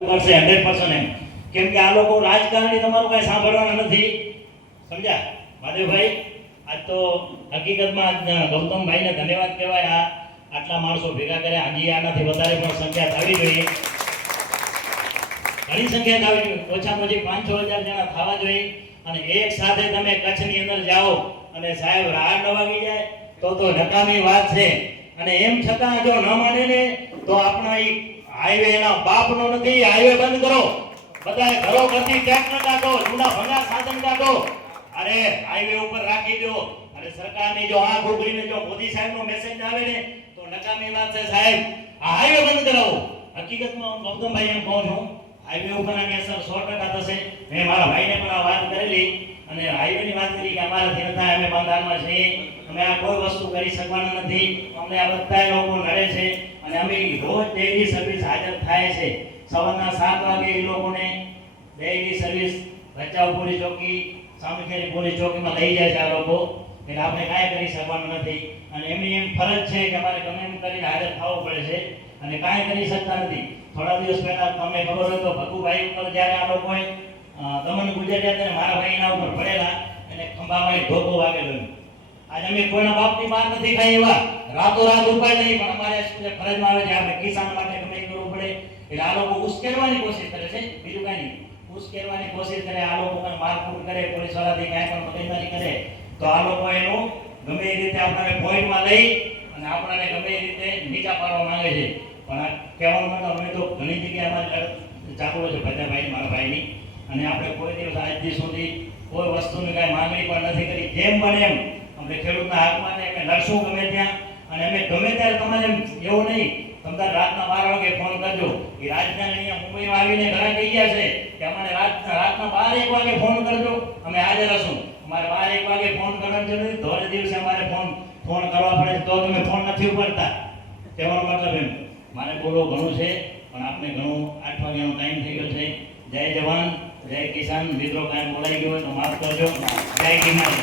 કરશે 100% એમ. કેમ કે આ લોકો રાજકારણી તમારું કઈ સાંભળવાના નથી. સમજ્યા મહાદેવભાઈ? આજ તો હકીકતમાં ગૌતમભાઈને ધન્યવાદ કહેવાય. આટલા માણસો ભેગા કર્યા. હજી આનાથી વધારે પણ સંખ્યા થવી જોઈએ. ઘણી સંખ્યા થવી જોઈએ. ઓછામાં ઓછી 5-6 હજાર જણા થવા જોઈએ. અને એક સાથે તમે કચ્છની અંદર જાઓ અને સાહેબ રાડ ન વાગી જાય તો નકામી વાત છે. અને એમ છતાં જો ન માને ને તો આપણા હાઈવે એના બાપનો નથી. હાઈવે બંધ કરો. બધાએ ઘરો ઘરથી ટ્રેક્ટર કાઢો, જૂના ભંગાર સાધન કાઢો. અરે હાઈવે ઉપર રાખી દો. અને સરકારની જો આંખ ઉઘડીને જો મોદી સાહેબનો મેસેજ આવે ને તો નકામી વાત છે સાહેબ. આ હાઈવે બંધ કરાવો. હકીકતમાં હું ગૌતમભાઈ એમ કહું છું, હાઈવે ઉપરના કેસર 100% થશે. મેં મારા ભાઈને પણ આ વાત કરેલી અને હાઈવેની વાત કરી કે અમારાથી ન થાય, અમે બંધારણમાં છીએ, અમે આ કોઈ વસ્તુ કરી શકવાના નથી. અમને આ બધા લોકો નડે છે અને અમે રોજ ડેઈલી સર્વિસ હાજર થાય છે. સવારના 7 વાગે એ લોકોને ડેઈલી સર્વિસ ભચાઉ પોલીસ ચોકી, સામખિયાળી પોલીસ ચોકીમાં લઈ જાય છે આ લોકો. એટલે આપણે કાંઈ કરી શકવાનું નથી. અને એમની એમ ફરજ છે કે અમારે ગમે એમ કરીને હાજર થવું પડે છે અને કાંઈ કરી શકતા નથી. થોડા દિવસ પહેલા તમને ખબર હોય તો ભગુભાઈ ઉપર જ્યારે આ લોકોએ દમન ગુજર્યા ત્યારે મારા ભાઈના ઉપર પડેલા અને ખંભામાં ધોકો વાગેલો. આજે અમે કોઈના બાપની બહાર નથી ખાઈ એવા રાતોરાત ઉપાય નહીં, પણ અમારે ફરજમાં આવે છે આપણે કિસાન માટે ગમે કરવું પડે. એટલે આ લોકો ઉશ્કેરવાની કોશિશ કરે છે, બીજું કાંઈ નહીં. ઉશ્કેરવાની કોશિશ કરે, આ લોકો મારકૂટ કરે, પોલીસ વાળાથી કાંઈ પણ મગજમારી કરે તો આ લોકો એનું ગમે એ રીતે આપણને પોઈન્ટમાં લઈ અને આપણને ગમે એ રીતે નીચા પાડવા માંગે છે. પણ આ કહેવાનું મતલબ અમે તો ઘણી જગ્યાએ અમારે ચાલુ છે ભદ્રભાઈ મારા ભાઈની, અને આપણે કોઈ દિવસ આજથી સુધી કોઈ વસ્તુની કાંઈ માંગણી પણ નથી કરી. જેમ બને એમ અમે ખેડૂતના હાથમાં અમે લડશું ગમે ત્યાં. અને અમે ગમે ત્યારે તમારે એવું નહીં તમને રાતના 12 વાગે ફોન કરજો. એ રાજધાની અહીંયા મુંબઈમાં આવીને ઘણા કહી ગયા છે કે અમારે રાતના 12-1 વાગે ફોન કરજો, અમે હાજર હશું. અમારે 12-1 વાગે ફોન કરવાનો જરૂર નથી. ધોળે દિવસે અમારે ફોન કરવા પડે તો તમે ફોન નથી ઉપાડતા. કહેવાનો મતલબ એમ મારે બોલો ઘણું છે, પણ આપણે ઘણું 8 વાગ્યાનો ટાઈમ થઈ ગયો છે. જય જવાન જય કિસાન. મિત્રો કાંઈ બોલાઈ ગયો હોય તો માફ કરજો. જય કિસાન.